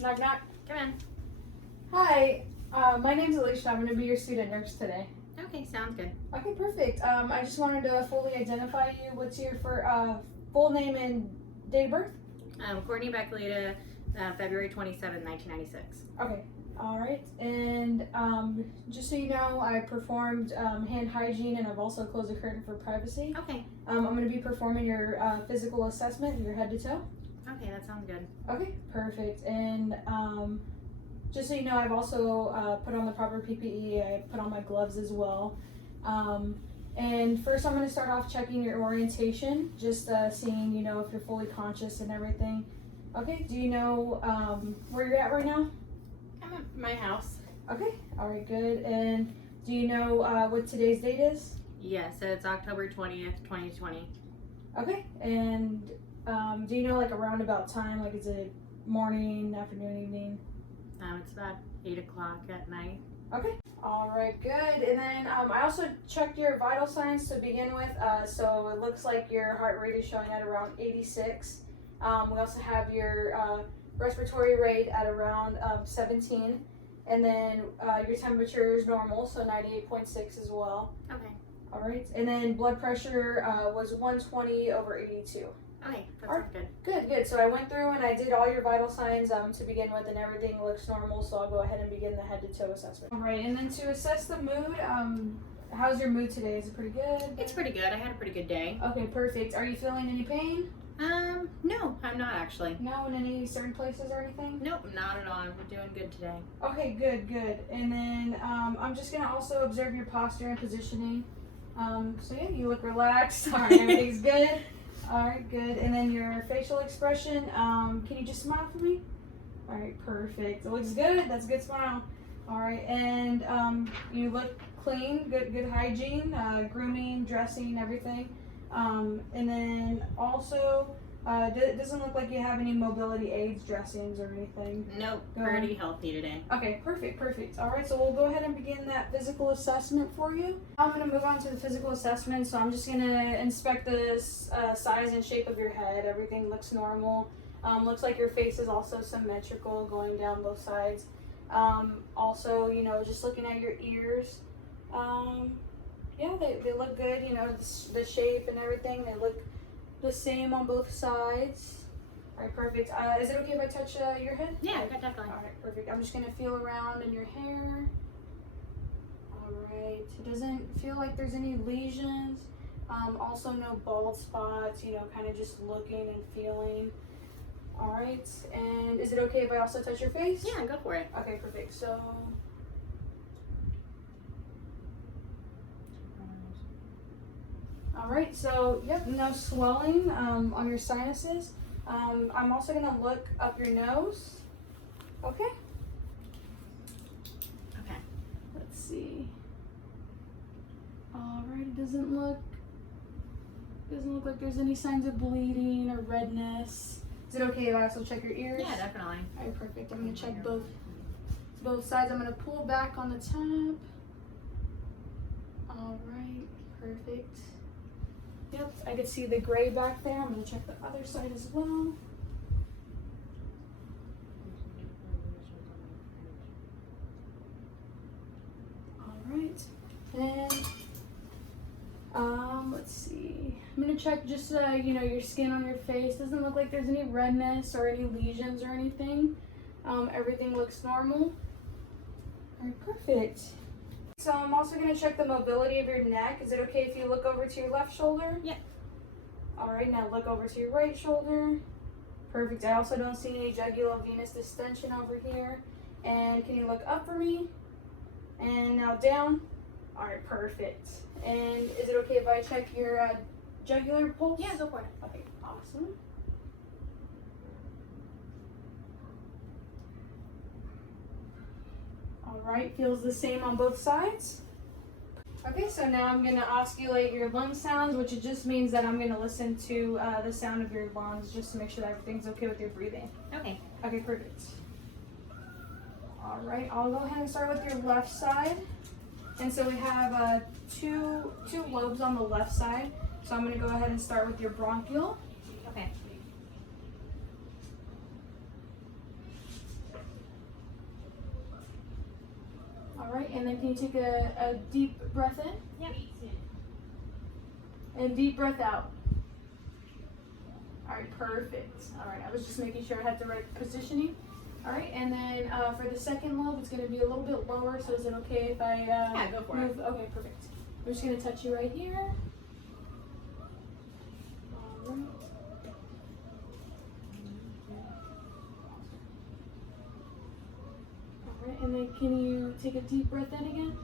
Knock, knock. Come in. Hi, my name's Alysha. I'm going to be your student nurse today. Okay, sounds good. Okay, perfect. I just wanted to fully identify you. What's your full name and date of birth? Courtney Beckley, February 27, 1996. Okay, all right. And just so you know, I performed hand hygiene and I've also closed the curtain for privacy. Okay. I'm going to be performing your physical assessment, your head to toe. Okay, that sounds good. Okay, perfect. And just so you know, I've also put on the proper PPE. I put on my gloves as well. And first I'm going to start off checking your orientation, just seeing, you know, if you're fully conscious and everything. Okay, do you know where you're at right now? I'm at my house. Okay, all right, good. And do you know what today's date is? Yes, it's October 20th, 2020. Okay, and do you know like a roundabout time? Like is it morning, afternoon, evening? It's about 8 o'clock at night. Okay. All right, good. And then I also checked your vital signs to begin with. So it looks like your heart rate is showing at around 86. We also have your respiratory rate at around 17. And then your temperature is normal, so 98.6 as well. Okay. All right. And then blood pressure was 120/82. Okay, that sounds good. Good, good. So I went through and I did all your vital signs to begin with, and everything looks normal. So I'll go ahead and begin the head to toe assessment. All right, and then to assess the mood, how's your mood today? Is it pretty good? It's pretty good. I had a pretty good day. Okay, perfect. Are you feeling any pain? No, I'm not actually. No, in any certain places or anything? Nope, not at all. I'm doing good today. Okay, good, good. And then I'm just gonna also observe your posture and positioning. So yeah, you look relaxed. All right, everything's good. All right, good. And then your facial expression, can you just smile for me? All right, perfect. It looks good. That's a good smile. All right, and you look clean, good hygiene, grooming, dressing, everything. And then also, it doesn't look like you have any mobility aids, dressings, or anything. Nope, pretty healthy today. Okay, perfect, perfect. All right, so we'll go ahead and begin that physical assessment for you. I'm going to move on to the physical assessment, so I'm just going to inspect the size and shape of your head. Everything looks normal. Looks like your face is also symmetrical, going down both sides. Also, you know, just looking at your ears, yeah, they look good. You know, the shape and everything, they look the same on both sides. All right, perfect. Is it okay if I touch your head? Yeah, definitely. All right, perfect. I'm just gonna feel around in your hair. All right. It doesn't feel like there's any lesions. Also no bald spots. You know, kind of just looking and feeling. All right. And is it okay if I also touch your face? Yeah, go for it. Okay, perfect. So. All right, so yep, no swelling on your sinuses. I'm also gonna look up your nose. Okay. Okay. Let's see. All right, it doesn't look like there's any signs of bleeding or redness. Is it okay if I also check your ears? Yeah, definitely. All right, perfect. I'm gonna check both sides. I'm gonna pull back on the top. All right, perfect. Yep, I can see the gray back there. I'm going to check the other side as well. All right, and let's see. I'm going to check just you know, your skin on your face. Doesn't look like there's any redness or any lesions or anything. Everything looks normal. All right, perfect. So I'm also going to check the mobility of your neck. Is it okay if you look over to your left shoulder? Yeah. All right, now look over to your right shoulder. Perfect. I also don't see any jugulovenous distension over here. And can you look up for me? And now down. All right, perfect. And is it okay if I check your jugular pulse? Yeah, go for it. Okay, awesome. All right, feels the same on both sides. Okay, so now I'm going to osculate your lung sounds, which it just means that I'm going to listen to the sound of your lungs just to make sure that everything's okay with your breathing. Okay. Okay, perfect. All right, I'll go ahead and start with your left side. And so we have two lobes on the left side. So I'm going to go ahead and start with your bronchial. Okay. right, and then can you take a deep breath in? Yep. And deep breath out. All right, perfect. All right, I was just making sure I had the right positioning. All right, and then for the second lobe, it's going to be a little bit lower, so is it okay if I Yeah, go for it. move? Okay, perfect. I'm just going to touch you right here. All right. All right, and then can you take a deep breath in again?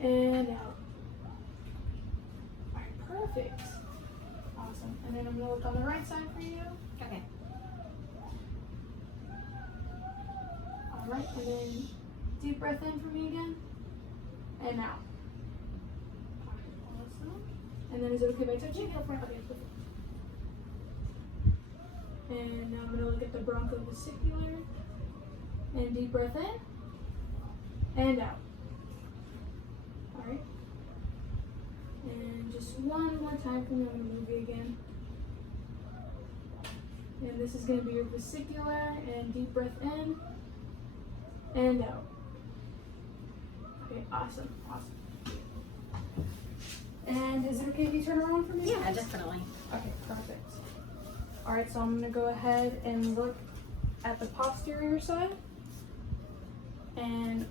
And out. All right, perfect. Awesome. And then I'm going to look on the right side for you. Okay. All right, and then deep breath in for me again. And out. All right, awesome. And then is it okay if I touch you? Go for it. Okay, perfect. And now I'm going to look at the bronchovesicular. And deep breath in. And out. All right. And just one more time for me. I'm going to move you again. And this is going to be your vesicular. And deep breath in. And out. Okay, awesome, awesome. And is it okay if you turn around for me? Yeah, definitely. Okay, perfect. All right, so I'm gonna go ahead and look at the posterior side. And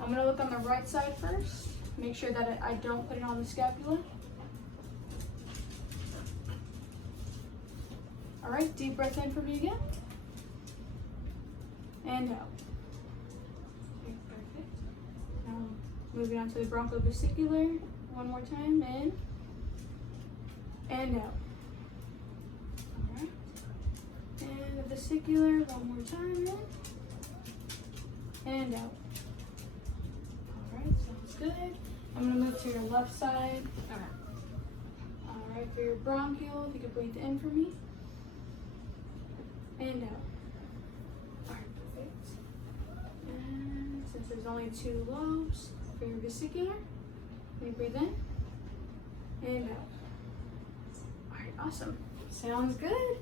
I'm gonna look on the right side first. Make sure that I don't put it on the scapula. All right, deep breath in for me again. And out. Okay, perfect. Now moving on to the bronchovesicular. One more time, in. And out. Alright. And the vesicular, one more time, in. And out. Alright, sounds good. I'm gonna move to your left side. Okay. Alright, for your bronchial, if you could breathe in for me. And out. Alright, perfect. And since there's only 2 lobes for your vesicular, can you breathe in? And out. Alright, awesome. Sounds good.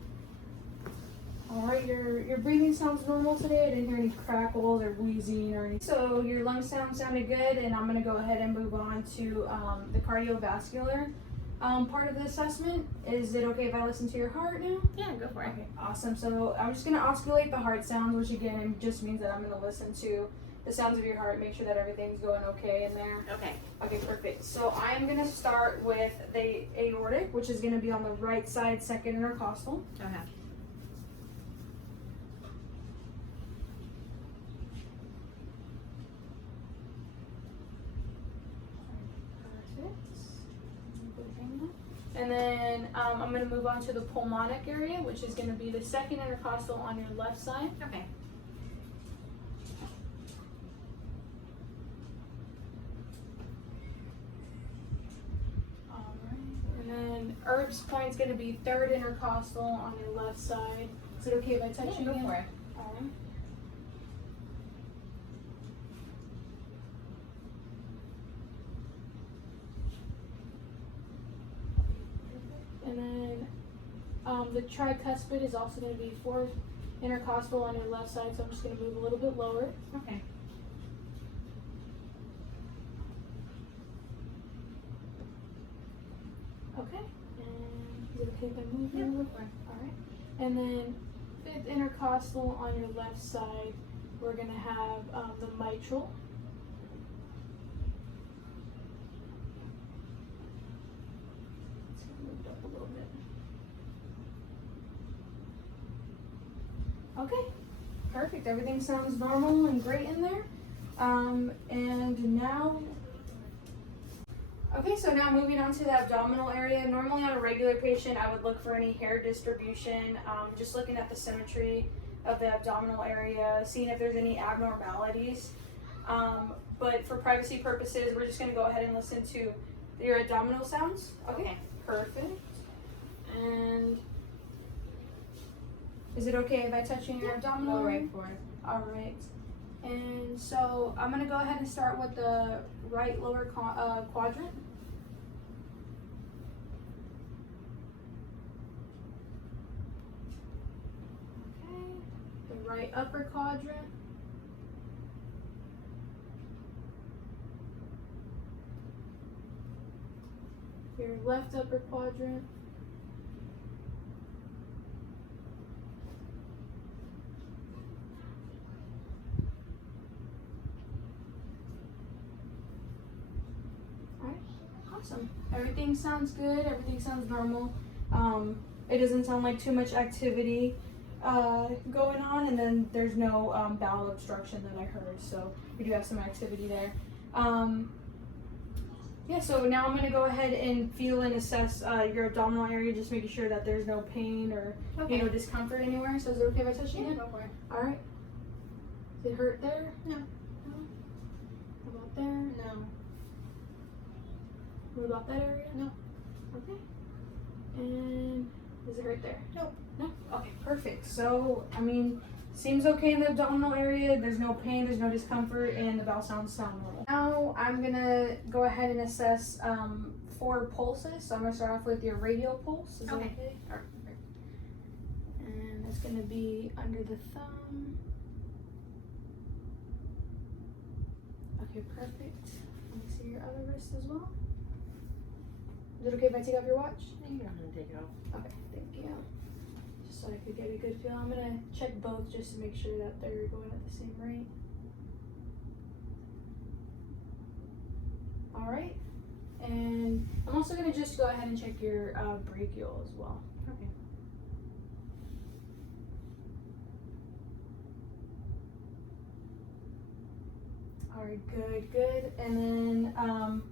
Alright, your breathing sounds normal today. I didn't hear any crackles or wheezing or anything. So your lung sounded good, and I'm gonna go ahead and move on to the cardiovascular part of the assessment. Is it okay if I listen to your heart now? Yeah, go for it. Okay, awesome. So I'm just gonna osculate the heart sounds, which again just means that I'm gonna listen to the sounds of your heart, make sure that everything's going okay in there. Okay. Okay, perfect. So I'm gonna start with the aortic, which is gonna be on the right side, second intercostal. Okay. And then I'm going to move on to the pulmonic area, which is going to be the second intercostal on your left side. Okay. Alright. And then Herb's point is going to be third intercostal on your left side. Is it okay if I touch you go again? for it. Alright. And then the tricuspid is also going to be fourth intercostal on your left side, so I'm just going to move a little bit lower. Okay. Okay. And is it okay if I move you? Yeah, go for it. Alright. And then fifth intercostal on your left side, we're going to have the mitral. Okay, perfect. Everything sounds normal and great in there. And now, okay, so now moving on to the abdominal area. Normally on a regular patient, I would look for any hair distribution, just looking at the symmetry of the abdominal area, seeing if there's any abnormalities. But for privacy purposes, we're just gonna go ahead and listen to your abdominal sounds. Okay, perfect. And is it okay if I touch in your abdominal? Go right for it. All right. And so I'm going to go ahead and start with the right lower quadrant. Okay. The right upper quadrant. your left upper quadrant. Alright, awesome. Everything sounds good, everything sounds normal. It doesn't sound like too much activity going on, and then there's no bowel obstruction that I heard, so we do have some activity there. Yeah, so now I'm going to go ahead and feel and assess your abdominal area, just making sure that there's no pain or Okay. discomfort anywhere. So is it okay if I touch Yeah, it? go for it. Alright. Does it hurt there? No. No? How about there? No. What about that area? No. Okay. And does it hurt there? Nope. No? Okay, perfect. So, I mean, seems okay in the abdominal area. There's no pain, there's no discomfort, and the bowel sounds sound normal. Now I'm gonna go ahead and assess 4 pulses. So I'm gonna start off with your radial pulse. Is that Okay. okay? All right, perfect. And that's gonna be under the thumb. Okay, perfect. Let me see your other wrist as well. Is it okay if I take off your watch? You don't have to take it off. Okay, thank you. Just so I could get a good feel. I'm gonna check both just to make sure that they're going at the same rate. Alright. And I'm also gonna just go ahead and check your brachial as well. Okay. Alright, good. And then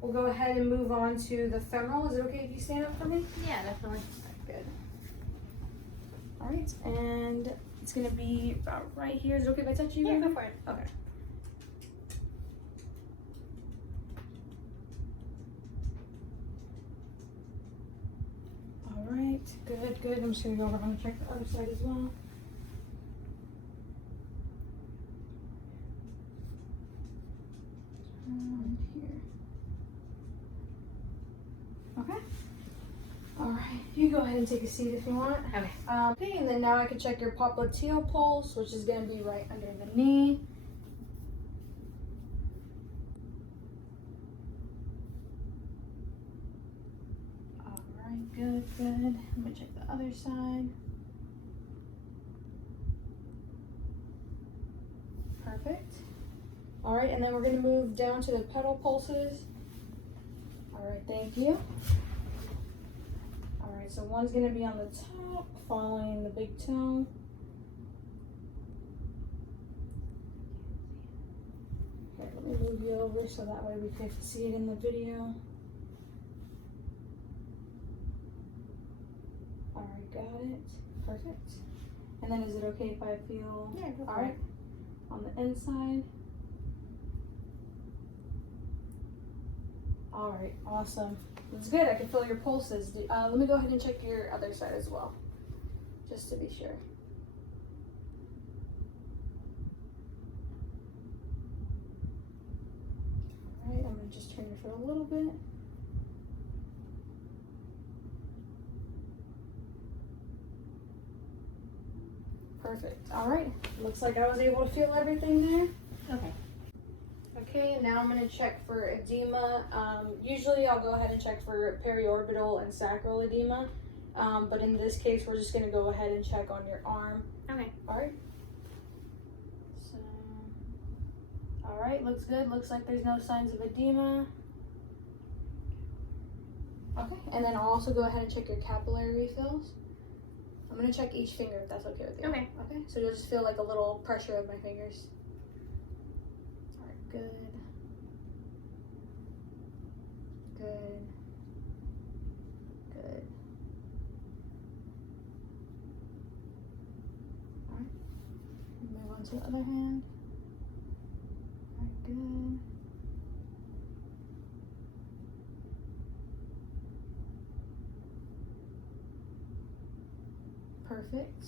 we'll go ahead and move on to the femoral. Is it okay if you stand up for me? Yeah, definitely. Good. Alright, and it's gonna be about right here. Is it okay if I touch you? Yeah, go for it. Okay. Alright, good. I'm just gonna go over and check the other side as well. Here. Okay. Alright, you go ahead and take a seat if you want. Okay. Okay, and then now I can check your popliteal pulse, which is going to be right under the knee. Alright, good. I'm going to check the other side. Perfect. Alright, and then we're going to move down to the pedal pulses. Alright, thank you. Alright, so one's going to be on the top, following the big toe. Here, let me move you over so that way we can see it in the video. Alright, got it. Perfect. And then is it okay if I feel? Yeah, go for Alright, on the inside. Alright, awesome. That's good. I can feel your pulses. Let me go ahead and check your other side as well, just to be sure. Alright, I'm going to just turn it for a little bit. Perfect. Alright, looks like I was able to feel everything there. Okay. Okay, now I'm going to check for edema. Usually I'll go ahead and check for periorbital and sacral edema, but in this case we're just going to go ahead and check on your arm. Okay. Alright. So, alright, looks good. Looks like there's no signs of edema. Okay, and then I'll also go ahead and check your capillary refills. I'm going to check each finger if that's okay with you. Okay. Okay, so you'll just feel like a little pressure of my fingers. Alright, good. Alright, move on to the other hand. Alright, good. Perfect.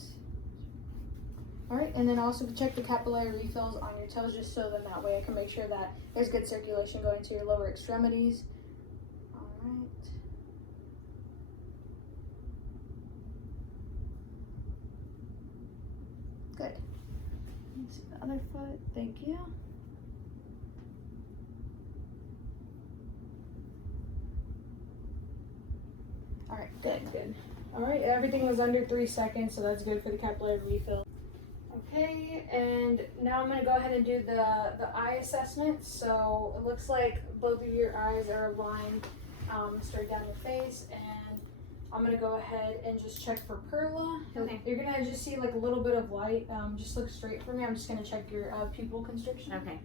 Alright, and then also check the capillary refills on your toes, just so then that way I can make sure that there's good circulation going to your lower extremities. Alright. Good. Let's see the other foot. Thank you. All right, good. All right, everything was under 3 seconds, so that's good for the capillary refill. Okay, and now I'm gonna go ahead and do the eye assessment. So it looks like both of your eyes are aligned straight down your face, and I'm gonna go ahead and just check for perla. Okay. You're gonna just see like a little bit of light. Just look straight for me. I'm just gonna check your pupil constriction. Okay.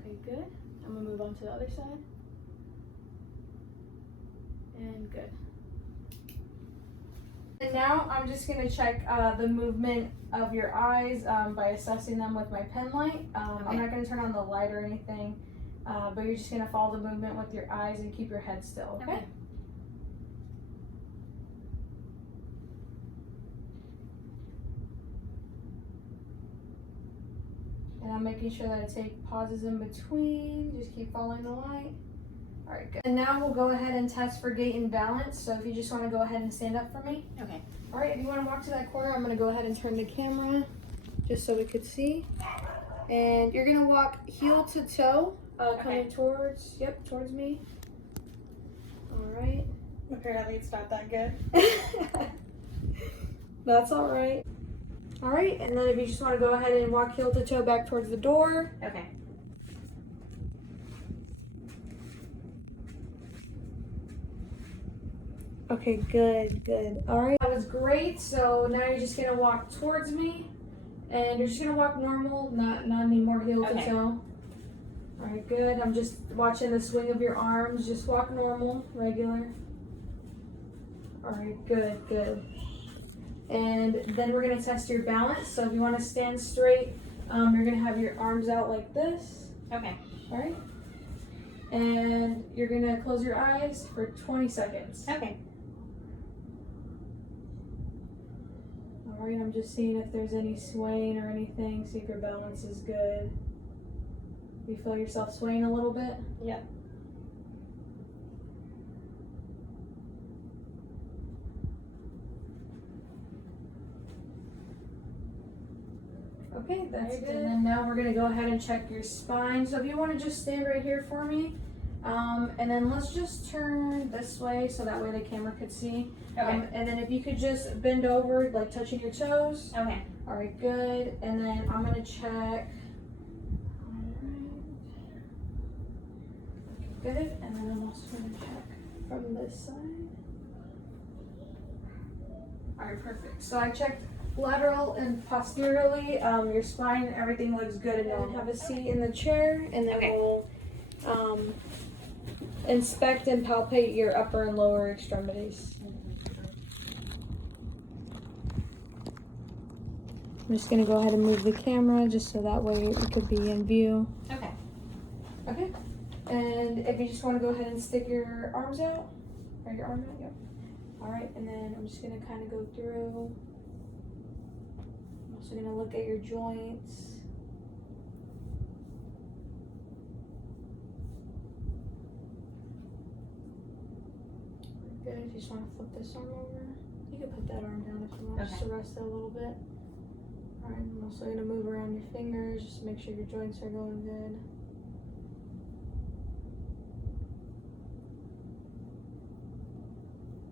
Okay, good. I'm gonna move on to the other side. And good. And now I'm just gonna check the movement of your eyes by assessing them with my pen light. I'm not gonna turn on the light or anything, but you're just gonna follow the movement with your eyes and keep your head still, okay? And I'm making sure that I take pauses in between. Just keep following the light. All right, good. And now we'll go ahead and test for gait and balance. So if you just want to go ahead and stand up for me. Okay. All right, if you want to walk to that corner, I'm going to go ahead and turn the camera just so we could see. And you're going to walk heel to toe, coming towards me. All right. Apparently it's not that good. That's all right. All right, and then if you just want to go ahead and walk heel to toe back towards the door. Okay. Okay, good. All right, that was great. So now you're just gonna walk towards me, and you're just gonna walk normal, not any more heel to toe. All right, good. I'm just watching the swing of your arms. Just walk normal, regular. All right, good. And then we're gonna test your balance. So if you want to stand straight, you're gonna have your arms out like this. Okay. All right. And you're gonna close your eyes for 20 seconds. Okay. All right, I'm just seeing if there's any swaying or anything, see if your balance is good. You feel yourself swaying a little bit? Yep. Okay, that's good. And then now we're gonna go ahead and check your spine. So if you wanna just stand right here for me, and then let's just turn this way so that way the camera could see. Okay. And then if you could just bend over, like touching your toes. Okay. All right, good. And then I'm gonna check. All right. Okay, good. And then I'm also gonna check from this side. All right, perfect. So I checked lateral and posteriorly. Your spine, everything looks good. And then have a seat in the chair, and then we'll inspect and palpate your upper and lower extremities. I'm just gonna go ahead and move the camera just so that way it could be in view. Okay. Okay. And if you just want to go ahead and stick your arms out, or your arm out, yep. All right, and then I'm just gonna kind of go through. I'm also gonna look at your joints. Good. If you just want to flip this arm over, you can put that arm down if you want, just to rest it a little bit. All right, I'm also gonna move around your fingers just to make sure your joints are going good.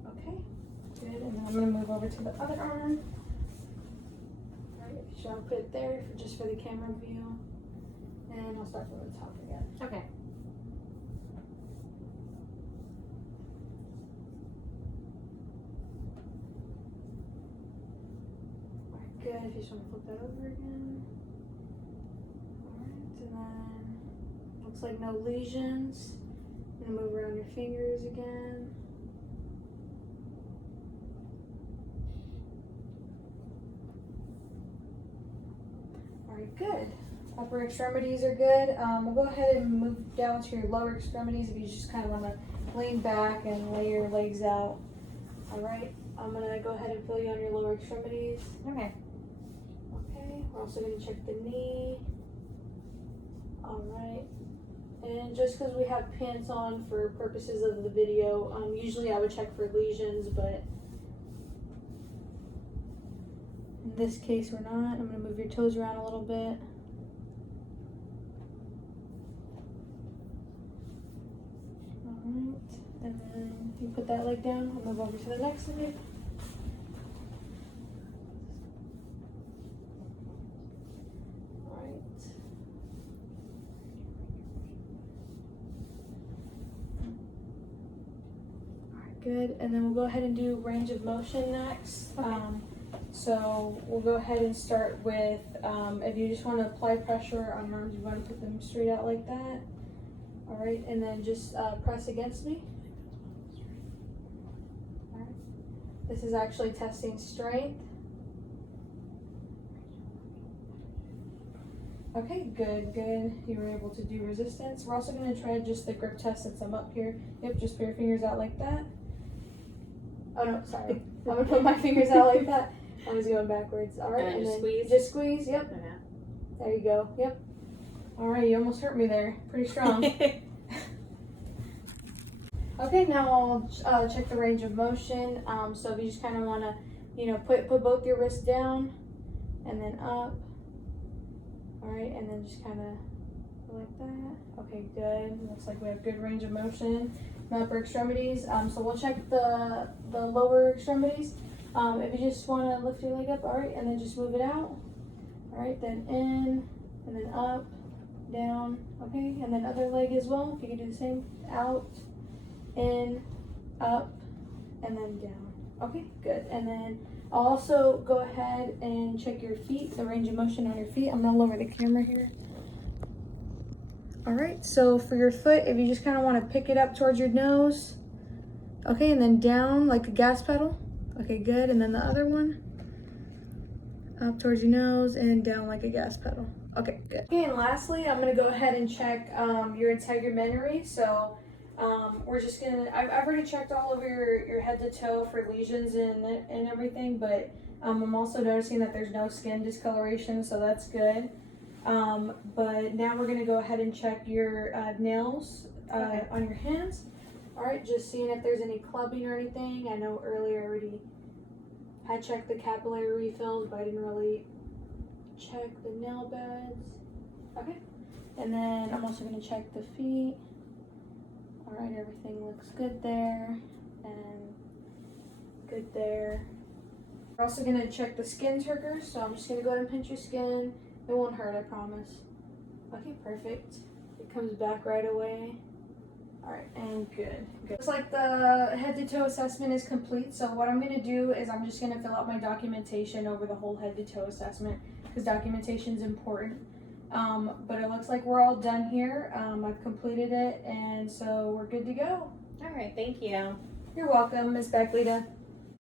Okay, good. And then I'm gonna move over to the other arm. All right, if you just want to put it there just for the camera view, and I'll start from the top again. Okay. Good, if you just want to flip that over again. Alright, and then looks like no lesions. I'm gonna move around your fingers again. Alright, good. Upper extremities are good. We'll go ahead and move down to your lower extremities if you just kind of want to lean back and lay your legs out. Alright, I'm gonna go ahead and feel you on your lower extremities. Okay. Okay, we're also going to check the knee. Alright. And just because we have pants on for purposes of the video, usually I would check for lesions, but in this case we're not. I'm going to move your toes around a little bit. You put that leg down. I'll move over to the next leg. Alright. Alright, good. And then we'll go ahead and do range of motion next. Okay. So we'll go ahead and start with, if you just want to apply pressure on your arms, you want to put them straight out like that. Alright, and then just press against me. Alright. This is actually testing strength. Okay, good, good. You were able to do resistance. We're also going to try just the grip test since I'm up here. Yep, just put your fingers out like that. Oh no, sorry. I'm going to put my fingers out like that. I was going backwards. Alright, And then just squeeze? Just squeeze, yep. Okay. There you go, yep. Alright, you almost hurt me there. Pretty strong. Okay, now I'll check the range of motion. So if you just kind of want to, you know, put both your wrists down and then up. All right, and then just kind of like that. Okay, good. Looks like we have good range of motion. The upper extremities. So we'll check the lower extremities. If you just want to lift your leg up, all right, and then just move it out. All right, then in and then up, down. Okay, and then other leg as well. If you can do the same, out, in, up, and then down. Okay, good. And then I'll also go ahead and check your feet, the range of motion on your feet. I'm gonna lower the camera here. All right, so for your foot, if you just kind of want to pick it up towards your nose, okay, and then down like a gas pedal. Okay, good. And then the other one, up towards your nose and down like a gas pedal. Okay, good. Okay, and lastly, I'm gonna go ahead and check your integumentary. So we're just gonna, I've already checked all over your head to toe for lesions and everything, but I'm also noticing that there's no skin discoloration, so that's good. But now we're gonna go ahead and check your nails on your hands. All right, just seeing if there's any clubbing or anything. I know earlier I already had checked the capillary refills, but I didn't really check the nail beds. Okay, and then I'm also gonna check the feet. All right, everything looks good there and good there. We're also gonna check the skin turkers, so I'm just gonna go ahead and pinch your skin. It won't hurt, I promise. Okay, perfect. It comes back right away. All right, and good. Looks like the head to toe assessment is complete. So what I'm gonna do is I'm just gonna fill out my documentation over the whole head to toe assessment because documentation is important. But it looks like we're all done here. I've completed it, and so we're good to go. All right, thank you. You're welcome, Ms. Becklita.